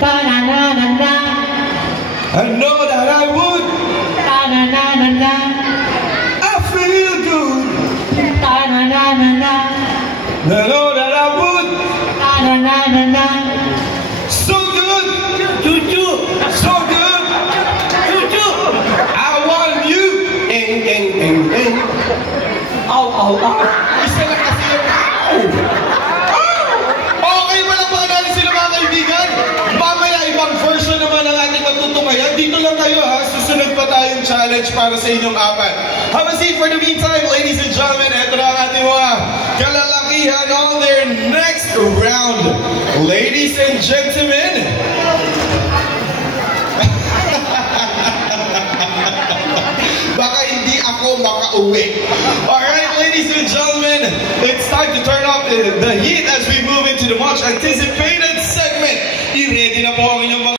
Ta-na-na-na-na. I know that I would. Ta-na-na-na-na. I feel good. Ta-na-na-na-na. I know that I would. Ta-na-na-na-na. So good. Chuchu. So good. Chuchu. I want you. Eng, eng, eng, eng. Aw, aw, aw. Isa lang kasi yun. Okay, walang mga natin sila mga kaibigan. Mamaya ibang version naman ang ating matutumayan. Dito lang kayo ha. Susunod pa tayong challenge para sa inyong apat. Have a seat for the meantime, ladies and gentlemen. Ito na ang ating mga kalalakihan on their next round. Ladies and gentlemen. Baka hindi ako makauwi. Alright, ladies and gentlemen, it's time to turn up the heat as we move into the much anticipated segment. I-ready na po ang inyong mga